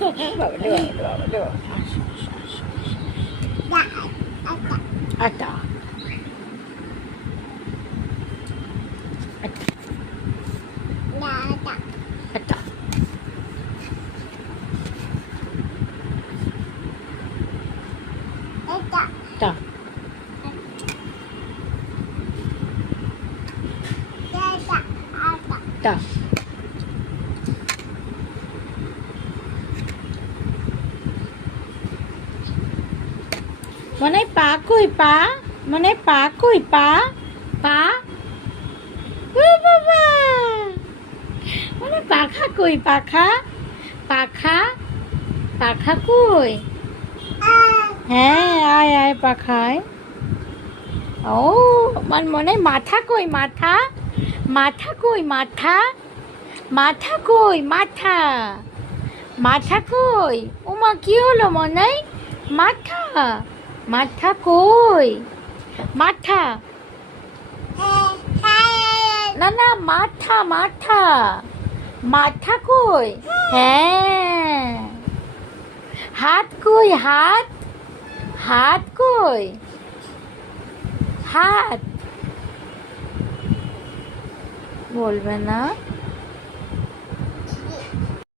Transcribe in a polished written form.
বাবা রে বাবা রে বাবা। আটা আটা আটা আটা আটা মনে পা কই পা মনে পা কই পা পা ও বাবা মনে পাখা কই পাখা পাখা পাখা কই হ্যাঁ আয় আয় পাখায় ও মনে মাথা কই মাথা মাথা কই মাথা মাথা কই মাথা মাথা কই ওমা কি হলো মনে মাথা মাথা কই মাথা না না মাথা মাথা মাথা কই হ্যাঁ হাত কই হাত হাত কই হাত বলবে না